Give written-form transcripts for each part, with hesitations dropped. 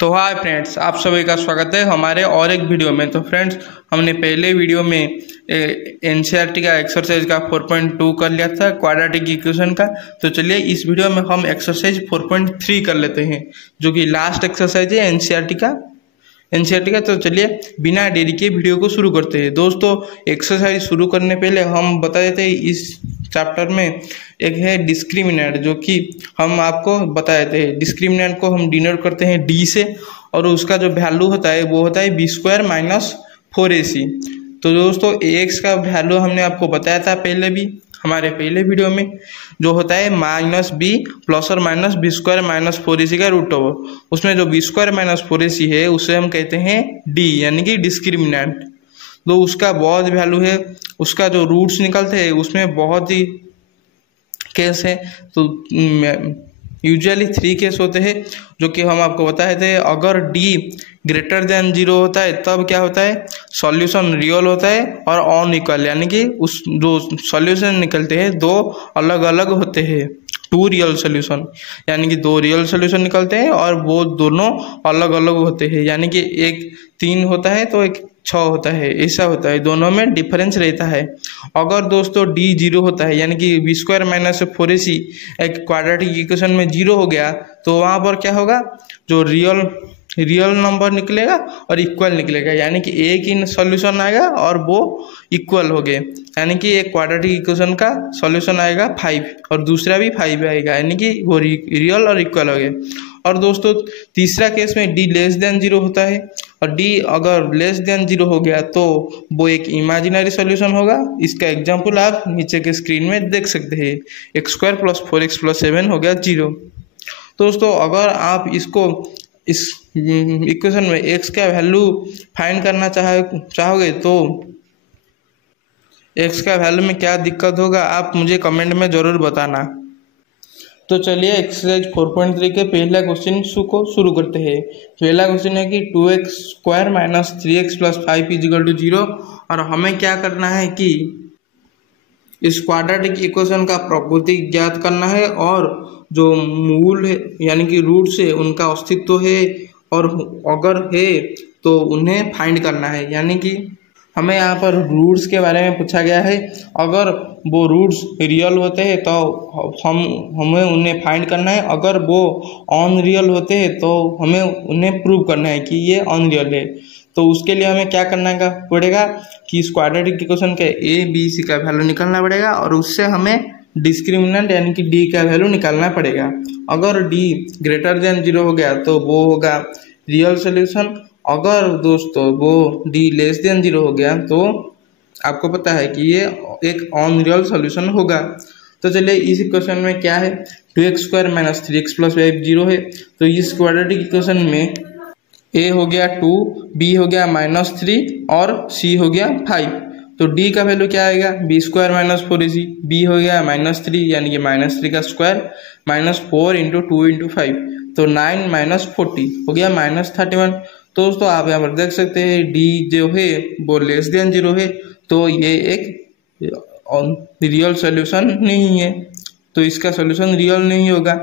तो hi friends, आप सभी का स्वागत है हमारे और एक वीडियो में। तो फ्रेंड्स, हमने पहले वीडियो में एनसीईआरटी का एक्सरसाइज का 4.2 कर लिया था क्वाड्रेटिक इक्वेशन का। तो चलिए इस वीडियो में हम एक्सरसाइज 4.3 कर लेते हैं, जो कि लास्ट एक्सरसाइज है एनसीईआरटी का। तो चलिए बिना देरी के वीडियो को शुरू करते हैं। दोस्तों, एक्सरसाइज शुरू करने पहले हम बता देते हैं इस चैप्टर में एक है डिस्क्रिमिनेंट, जो कि हम आपको बता देते हैं। डिस्क्रिमिनेंट को हम डिनोट करते हैं डी से, और उसका जो वैल्यू होता है वो होता है b² माइनस 4ac। तो दोस्तों, एक्स का वैल्यू हमने आपको बताया था पहले भी हमारे पहले वीडियो में, जो होता है -b प्लस और माइनस b² माइनस 4ac का रूट ओवर। उसमें जो b² माइनस 4ac है उसे हम कहते हैं डी, यानी कि डिस्क्रिमिनेंट। तो उसका बहुत वैल्यू है, उसका जो रूट्स निकलते हैं उसमें बहुत ही केस है। तो यूजुअली 3 केस होते हैं, जो कि हम आपको बताए थे। अगर d ग्रेटर देन 0 होता है तब क्या होता है, सॉल्यूशन रियल होता है और अनइक्वल, यानी कि उस जो सॉल्यूशन निकलते हैं दो अलग अलग होते हैं। 2 रियल सोल्यूशन, यानी कि 2 रियल सोल्यूशन निकलते हैं और वो दोनों अलग अलग होते हैं, यानी कि एक 3 होता है तो एक 6 होता है, ऐसा होता है, दोनों में डिफरेंस रहता है। अगर दोस्तों d 0 होता है, यानी कि b² माइनस 4ac एक क्वाड्रेटिक इक्वेशन में 0 हो गया, तो वहाँ पर क्या होगा, जो रियल नंबर निकलेगा और इक्वल निकलेगा, यानी कि एक ही सॉल्यूशन आएगा और वो इक्वल हो गए, यानी कि एक क्वाड्रेटिक इक्वेशन का सॉल्यूशन आएगा 5 और दूसरा भी 5 आएगा, यानी कि वो रियल और इक्वल हो गए। और दोस्तों, तीसरा केस में d लेस देन 0 होता है, और d अगर लेस देन 0 हो गया तो वो एक इमेजिनरी सॉल्यूशन होगा। इसका एग्जांपल आप नीचे के स्क्रीन में देख सकते हैं। x² प्लस 4x प्लस 7 हो गया 0। दोस्तों, अगर आप इस इक्वेशन में x का वैल्यू फाइंड करना चाहोगे तो x का वैल्यू में क्या दिक्कत होगा आप मुझे कमेंट में ज़रूर बताना। तो चलिए एक्सरसाइज 4.3 के पहला क्वेश्चन को शुरू करते हैं। पहला क्वेश्चन है कि 2x² minus 3x plus 5 is equal to 0, और हमें क्या करना है कि इस क्वाड्रेटिक इक्वेशन का प्रकृति ज्ञात करना है, और जो मूल है यानी कि रूट्स है उनका अस्तित्व है, और अगर है तो उन्हें फाइंड करना है। यानी कि हमें यहाँ पर रूट्स के बारे में पूछा गया है। अगर वो रूट्स रियल होते हैं तो हमें उन्हें फाइंड करना है, अगर वो अनरियल होते हैं तो हमें उन्हें प्रूव करना है कि ये अनरियल है। तो उसके लिए हमें क्या करना पड़ेगा कि इस क्वाड्रेटिक इक्वेशन के a b c का वैल्यू निकालना पड़ेगा, और उससे हमें डिस्क्रिमिनेंट यानी कि d का वैल्यू निकालना पड़ेगा। अगर d ग्रेटर देन 0 हो गया तो वो होगा रियल सोल्यूशन। अगर दोस्तों वो d लेस देन 0 हो गया तो आपको पता है कि ये एक अनरियल सॉल्यूशन होगा। तो चलिए इस इक्वेशन में क्या है, 2x² माइनस 3x प्लस 5 0 है। तो इस क्वाड्रेटिक इक्वेशन में a हो गया 2, b हो गया -3 और c हो गया 5। तो d का वैल्यू क्या आएगा, b² माइनस 4ac, b हो गया -3 यानी कि -3 का स्क्वायर माइनस 4 इंटू 2 इंटू 5, तो 9 माइनस 40 हो गया -31। दोस्तों, आप यहाँ पर देख सकते हैं d जो है वो लेस देन 0 है, तो ये एक रियल सॉल्यूशन नहीं है, तो इसका सॉल्यूशन रियल नहीं होगा।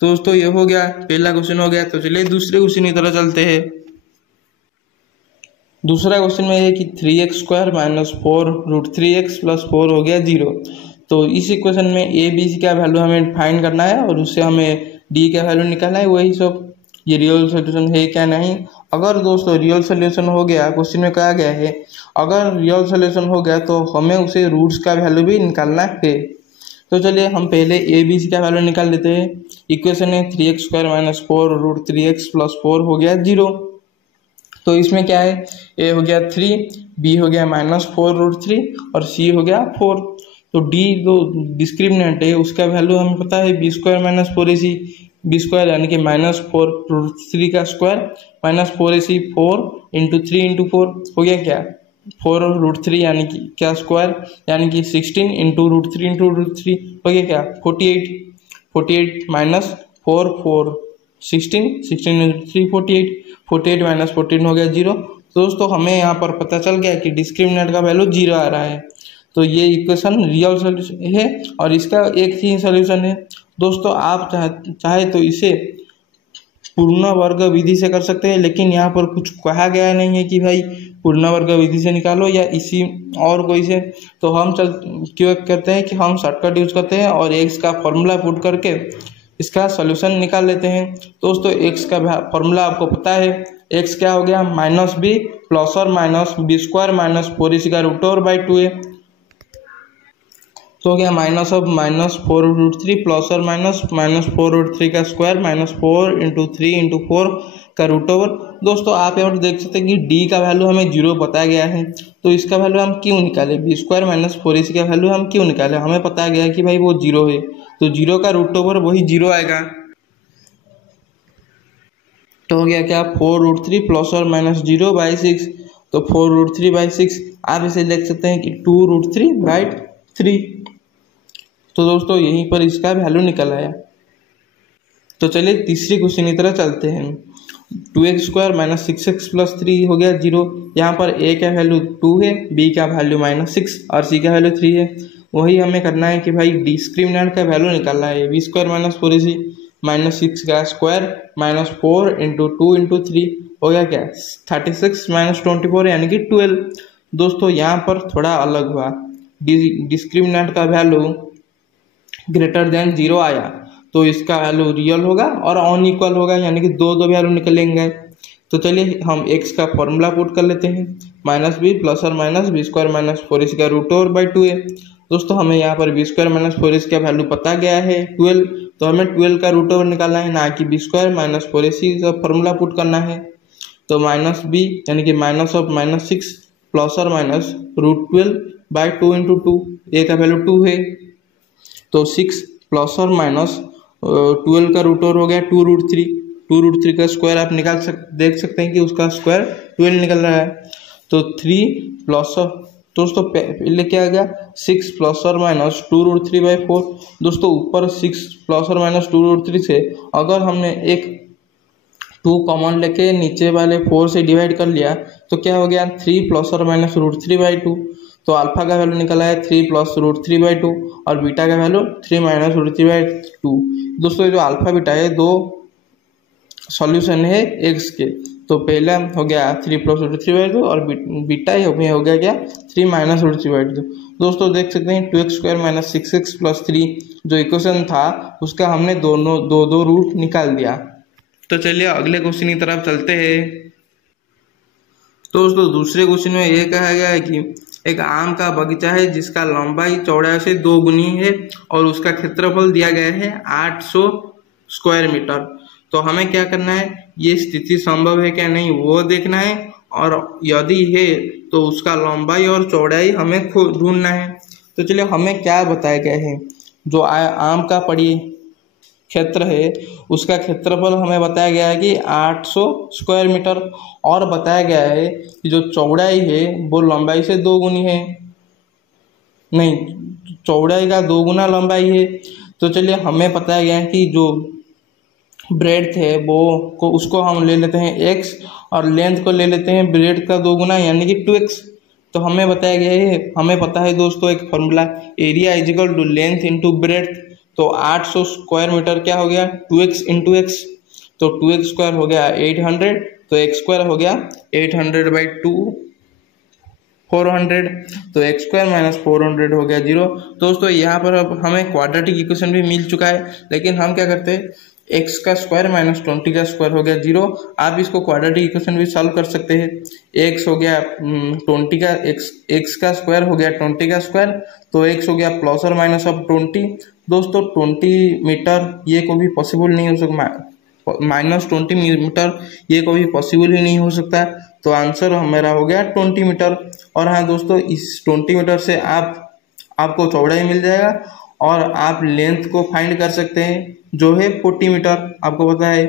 दोस्तों, ये हो गया पहला क्वेश्चन हो गया। तो चलिए दूसरे क्वेश्चन की तरह चलते हैं। दूसरा क्वेश्चन में है कि 3x² minus 4 root 3x plus 4 हो गया 0। तो इस इक्वेशन में a b c का वैल्यू हमें फाइंड करना है, और उससे हमें d का वैल्यू निकालना है। वही सब, ये रियल सोल्यूशन है क्या नहीं। अगर दोस्तों रियल सोल्यूशन हो गया, क्वेश्चन में कहा गया है अगर रियल सोल्यूशन हो गया तो हमें उसे रूट्स का वैल्यू भी निकालना है। तो चलिए हम पहले a b c का वैल्यू निकाल लेते हैं। इक्वेशन है 3x² minus 4 root 3x plus 4 हो गया 0। तो इसमें क्या है, a हो गया 3, b हो गया -4 रूट 3 और c हो गया 4। तो d जो डिस्क्रिमिनेंट है उसका वैल्यू हमें पता है b² माइनस 4ac, b² यानी कि -4 रूट 3 का square minus 4ac 4 into 3 into 4 हो गया क्या 4 रूट 3 यानी कि क्या स्क्वायर, यानी कि 16 इंटू रूट 3 इंटू रूट 3 हो गया क्या 48 माइनस 4 4 16 इंटू 3 48 माइनस 14 हो गया 0। दोस्तों, हमें यहाँ पर पता चल गया कि डिस्क्रिमिनेंट का वैल्यू 0 आ रहा है। तो ये इक्वेशन रियल सोल्यूशन है और इसका एक ही सोल्यूशन है। दोस्तों, आप चाहे तो इसे पूर्ण वर्ग विधि से कर सकते हैं, लेकिन यहाँ पर कुछ कहा गया नहीं है कि भाई पूर्ण वर्ग विधि से निकालो या इसी और कोई से। तो हम क्यों करते हैं कि हम शॉर्टकट यूज करते हैं और एक्स का फॉर्मूला पुट करके इसका सॉल्यूशन निकाल लेते हैं। दोस्तों एक्स का फॉर्मूला आपको पता है, एक्स क्या हो गया माइनस बी प्लस और माइनस बी स्क्वायर माइनस 4 इसी का √4/2 है। तो हो गया -4√3 प्लस और -4√3 का स्क्वायर -4 × 3 × 4 का √ओवर। दोस्तों आप यहाँ पर देख सकते हैं कि डी का वैल्यू हमें 0 बताया गया है, तो इसका वैल्यू हम क्यों निकाले, बी स्क्वायर -4 इसी का वैल्यू हम क्यों निकाले, हमें बताया गया है कि भाई वो 0 है, तो 0 का √ओवर वही 0 आएगा। तो हो गया क्या 4√3 प्लस और -0/6, तो 4√3/6 आप इसे लिख सकते हैं कि 2√3/3। तो दोस्तों यहीं पर इसका वैल्यू निकल आया। तो चलिए तीसरी क्वेश्चन की तरह चलते हैं। 2x² - 6x + 3 हो गया 0। यहाँ पर a का वैल्यू 2 है, b का वैल्यू -6 और c का वैल्यू 3 है। वही हमें करना है कि भाई डिस्क्रिमिनेंट का वैल्यू निकालना है। b² - 4ac -6 का स्क्वायर -4 × 2 × 3 हो गया क्या 36 - 24 यानी कि 12। दोस्तों यहाँ पर थोड़ा अलग हुआ, डिस्क्रिमिनेंट का वैल्यू ग्रेटर देन 0 आया तो इसका वैल्यू रियल होगा और अनइक्वल होगा, यानी कि दो वैल्यू निकलेंगे। तो चलिए हम x का फॉर्मूला पुट कर लेते हैं, -b प्लस और -b² - 4 इसका √4/2 है। दोस्तों हमें यहाँ पर b² - 4 इसका वैल्यू पता गया है 12, तो हमें 12 का √ओवर निकालना है, ना कि b² - 4 इसी का फॉर्मूला पुट करना है। तो -b यानी कि -6 प्लस और √12/2 × 2, a का वैल्यू 2 है, तो 6 प्लस और -12 का √ओवर हो गया 2√3। 2√3 का स्क्वायर आप देख सकते हैं कि उसका स्क्वायर 12 निकल रहा है। तो 3 प्लस दोस्तों पहले क्या आ गया 6 प्लस और -2√3/4। दोस्तों ऊपर 6 प्लस और -2√3 से अगर हमने एक 2 कॉमन लेके नीचे वाले 4 से डिवाइड कर लिया तो क्या हो गया 3 प्लस और -√3/2। तो अल्फा का वैल्यू निकला है 3 प्लस √3/2 और बीटा का वैल्यू 3 -√3/2। दोस्तों जो अल्फा बीटा है दो सॉल्यूशन है x के, तो पहला हो गया 3 प्लस √3/2 और बीटा हो गया क्या 3 -√3/2। दोस्तों देख सकते हैं 2x² - 6x + 3 जो इक्वेशन था उसका हमने दो रूट निकाल दिया। तो चलिए अगले क्वेश्चन की तरफ चलते हैं। तो दोस्तों दूसरे क्वेश्चन में ये कहा गया है कि एक आम का बगीचा है जिसका लंबाई चौड़ाई से 2 गुनी है और उसका क्षेत्रफल दिया गया है 800 स्क्वायर मीटर। तो हमें क्या करना है, ये स्थिति संभव है क्या नहीं वो देखना है, और यदि है तो उसका लंबाई और चौड़ाई हमें खुद ढूंढना है। तो चलिए हमें क्या बताया गया है, जो आम का क्षेत्र है उसका क्षेत्रफल हमें बताया गया है कि 800 स्क्वायर मीटर, और बताया गया है कि जो चौड़ाई है वो लंबाई से 2 गुनी है, नहीं चौड़ाई का 2 गुना लंबाई है। तो चलिए हमें बताया गया है कि जो ब्रेड्थ है उसको हम ले लेते हैं x और लेंथ को ले लेते हैं ब्रेड्थ का 2 गुना यानी कि 2x। तो हमें बताया गया है, हमें पता है दोस्तों एक फॉर्मूला एरिया = लेंथ × ब्रेड्थ। तो 800 स्क्वायर मीटर क्या हो गया 2x × x, तो 2x² हो गया 800, तो x² हो गया 800/2 400, तो x² - 400 हो गया 0। दोस्तों यहाँ पर अब हमें क्वाड्रेटिक इक्वेशन भी मिल चुका है, लेकिन हम क्या करते हैं x का स्क्वायर - 20 का स्क्वायर हो गया 0। आप इसको क्वाड्रेटिक इक्वेशन भी सॉल्व कर सकते हैं। x हो गया 20 का x का स्क्वायर हो गया 20 का स्क्वायर, तो x हो गया प्लस और माइनस ऑफ 20। दोस्तों 20 मीटर ये कभी पॉसिबल नहीं हो सकता, -20 मीटर ये कभी पॉसिबल ही नहीं हो सकता। तो आंसर हमारा हो गया 20 मीटर। और हाँ दोस्तों इस 20 मीटर से आपको चौड़ाई मिल जाएगा और आप लेंथ को फाइंड कर सकते हैं जो है 40 मीटर। आपको पता है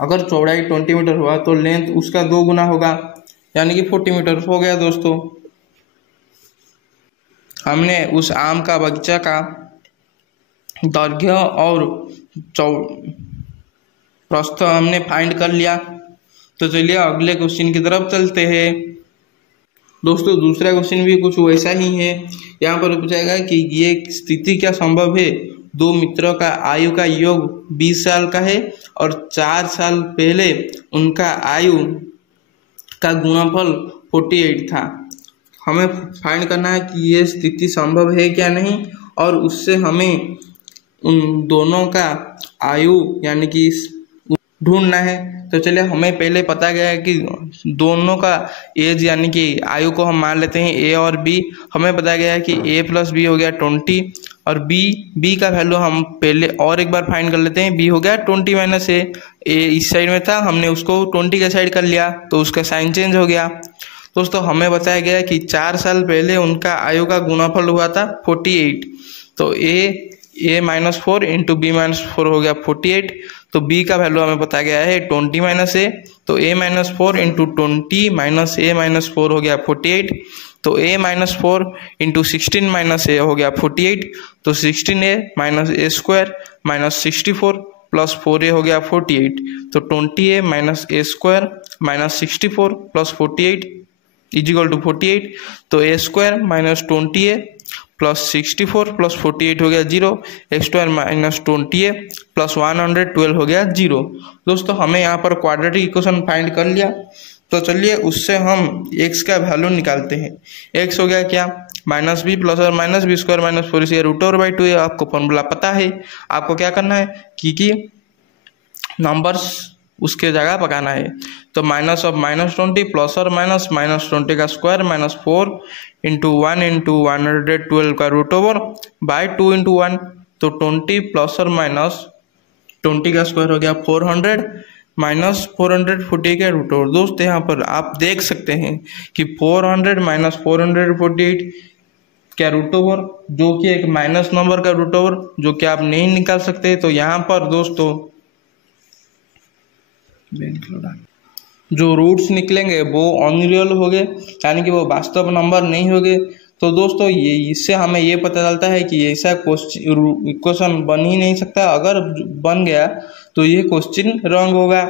अगर चौड़ाई 20 मीटर हुआ तो लेंथ उसका 2 गुना होगा यानी कि 40 मीटर हो गया। दोस्तों हमने उस आम का बगीचा का दैर्घ्य और प्रस्थ हमने फाइंड कर लिया। तो चलिए अगले क्वेश्चन की तरफ चलते हैं। दोस्तों दूसरा क्वेश्चन भी कुछ वैसा ही है। यहाँ पर पूछाएगा कि ये स्थिति क्या संभव है दो मित्रों का आयु का योग 20 साल का है और 4 साल पहले उनका आयु का गुणनफल 48 था। हमें फाइंड करना है कि ये स्थिति संभव है क्या नहीं, और उससे हमें उन दोनों का आयु यानी कि ढूंढना है। तो चलिए, हमें पहले पता गया है कि दोनों का एज यानी कि आयु को हम मान लेते हैं ए और बी। हमें पता गया है कि a प्लस बी हो गया 20 और b का वैल्यू हम पहले और एक बार फाइंड कर लेते हैं। b हो गया 20 माइनस a इस साइड में था, हमने उसको 20 के साइड कर लिया तो उसका साइन चेंज हो गया। दोस्तों, हमें बताया गया कि 4 साल पहले उनका आयु का गुणनफल हुआ था 48, तो a माइनस 4 इंटू बी माइनस 4 हो गया 48। तो b का वैल्यू हमें पता गया है 20 माइनस a, तो a minus 4 into 20 minus a minus 4 हो गया 48। तो a minus 4 into 16 minus a हो गया 48, तो 16a minus a square minus 64 plus 4a हो गया 48। तो 20a minus a square minus 64 plus 48 equal to 48। तो a square minus 20a plus 64 plus 48 हो गया 0, x square minus 20a plus 112 हो गया 0। दोस्तों, हमें यहाँ पर क्वाड्रेटिक इक्वेशन फाइंड कर लिया। तो चलिए, उससे हम x का वैल्यू निकालते हैं। x हो गया क्या, माइनस बी प्लस और minus B square minus 4 root over by 2 है। आपको फॉर्मूला पता है, आपको क्या करना है कि नंबर्स उसके जगह पकाना है। तो माइनस ऑफ माइनस 20 प्लस और माइनस माइनस 20 का स्क्वायर माइनस 4 इंटू 1 इंटू 112 का रूट ओवर बाई 2 इंटू 1। तो 20 प्लस और माइनस 20 का स्क्वायर हो गया 400 माइनस 448 का रूट ओवर। दोस्तों, यहाँ पर आप देख सकते हैं कि 400 माइनस 448 क्या रूट ओवर, जो कि एक माइनस नंबर का रूट ओवर, जो कि आप नहीं निकाल सकते। तो यहाँ पर दोस्तों जो रूट्स निकलेंगे वो अनरियल हो गए, यानी कि वो वास्तव नंबर नहीं हो गए। तो दोस्तों, ये इससे हमें ये पता चलता है कि ऐसा इक्वेशन बन ही नहीं सकता। अगर बन गया तो ये क्वेश्चन रॉन्ग होगा।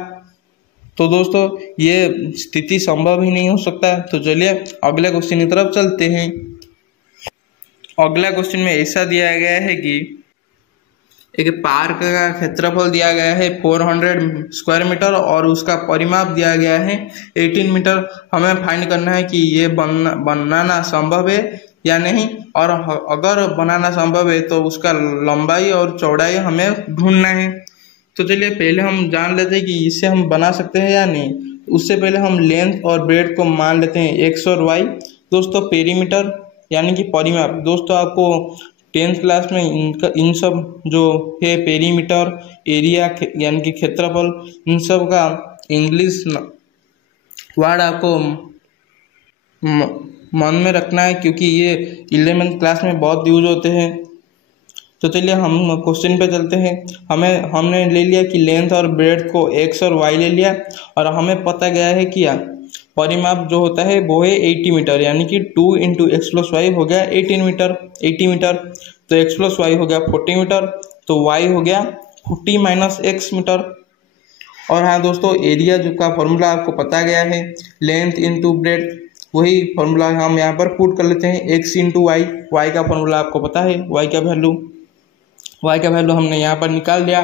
तो दोस्तों, ये स्थिति संभव ही नहीं हो सकता। तो चलिए अगले क्वेश्चन की तरफ चलते हैं। अगला क्वेश्चन में ऐसा दिया गया है कि एक पार्क का क्षेत्रफल दिया गया है 400 स्क्वायर मीटर और उसका परिमाप दिया गया है 18 मीटर। हमें फाइंड करना है कि ये बनाना संभव है या नहीं, और अगर बनाना संभव है तो उसका लंबाई और चौड़ाई हमें ढूंढना है। तो चलिए, पहले हम जान लेते हैं कि इसे हम बना सकते हैं या नहीं। उससे पहले हम लेंथ और ब्रेड को मान लेते हैं एक्स और वाई। दोस्तों, पेरीमीटर यानी कि परिमाप, दोस्तों आपको 10th क्लास में इन सब जो है पेरीमीटर, एरिया यानी कि क्षेत्रफल, इन सब का इंग्लिश वर्ड आपको मन में रखना है, क्योंकि ये 11th क्लास में बहुत यूज होते हैं। तो चलिए हम क्वेश्चन पे चलते हैं। हमने ले लिया कि लेंथ और ब्रेड को एक्स और वाई ले लिया, और हमें पता गया है कि परिमाप जो होता है वो है 80 मीटर, यानी कि 2 इंटू एक्स प्लस वाई हो गया 80 मीटर। तो एक्स प्लस वाई हो गया 40 मीटर, तो वाई हो गया 40 माइनस एक्स मीटर। और हाँ दोस्तों, एरिया जो का फॉर्मूला आपको पता गया है, लेंथ इंटू ब्रेड, वही फॉर्मूला हम यहाँ पर पुट कर लेते हैं, एक्स इंटू वाई। वाई का फॉर्मूला आपको पता है, वाई का वैल्यू हमने यहाँ पर निकाल दिया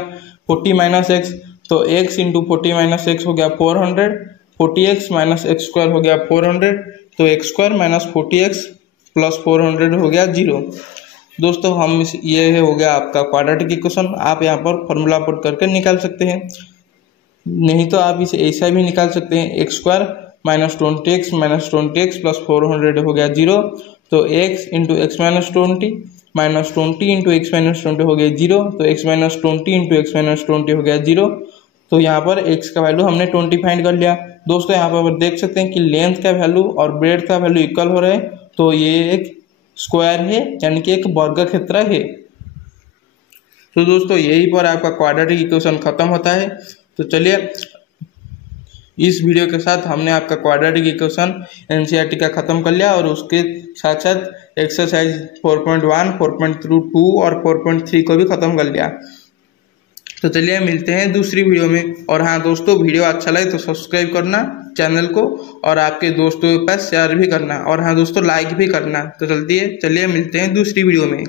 40 माइनस एक्स। तो एक्स इंटू 40 माइनस एक्स हो गया 400, 40x माइनस एक्स स्क्वायर हो गया 400, तो x square minus 40x plus 400 हो गया 0। दोस्तों, ये हो गया आपका क्वाड्रेटिक इक्वेशन। आप यहाँ पर फॉर्मूला पुट करके निकाल सकते हैं, नहीं तो आप इसे ऐसा भी निकाल सकते हैं, x square minus 20x plus 400 हो गया 0। तो x into x minus 20 into x minus 20 हो गया 0। तो x minus 20 into x minus 20 हो गया 0। तो यहाँ पर x का वैल्यू हमने 20 फाइंड कर लिया। दोस्तों, यहाँ पर देख सकते हैं कि लेंथ का वैल्यू और ब्रेड का वैल्यू इक्वल हो रहे हैं, तो ये एक स्क्वायर है, यानी कि एक वर्ग क्षेत्र है। तो दोस्तों, यही पर आपका क्वाड्रेटिक इक्वेशन खत्म होता है। तो चलिए, इस वीडियो के साथ हमने आपका क्वाड्रेटिक इक्वेशन एनसीईआरटी का ख़त्म कर लिया, और उसके साथ साथ एक्सरसाइज 4.1, 4.2 और 4.3 को भी ख़त्म कर लिया। तो चलिए मिलते हैं दूसरी वीडियो में। और हाँ दोस्तों, वीडियो अच्छा लगे तो सब्सक्राइब करना चैनल को, और आपके दोस्तों के पास शेयर भी करना, और हाँ दोस्तों लाइक भी करना। तो चलिए मिलते हैं दूसरी वीडियो में।